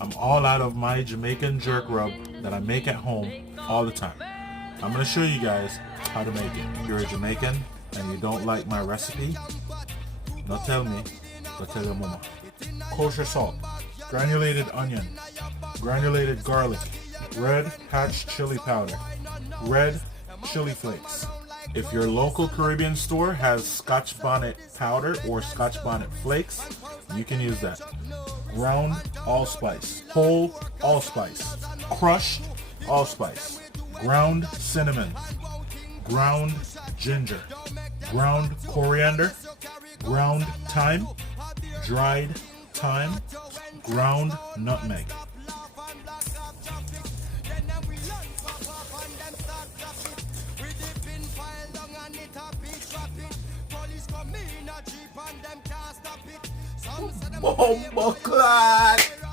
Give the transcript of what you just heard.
I'm all out of my Jamaican jerk rub that I make at home all the time. I'm gonna show you guys how to make it. If you're a Jamaican and you don't like my recipe, not tell me, but tell your mama. Kosher salt, granulated onion, granulated garlic, red hatch chili powder, red chili flakes. If your local Caribbean store has Scotch bonnet powder or Scotch bonnet flakes, you can use that. Ground allspice, whole allspice, crushed allspice, ground cinnamon, ground ginger, ground coriander, ground thyme, dried thyme, ground nutmeg. Bomba clad.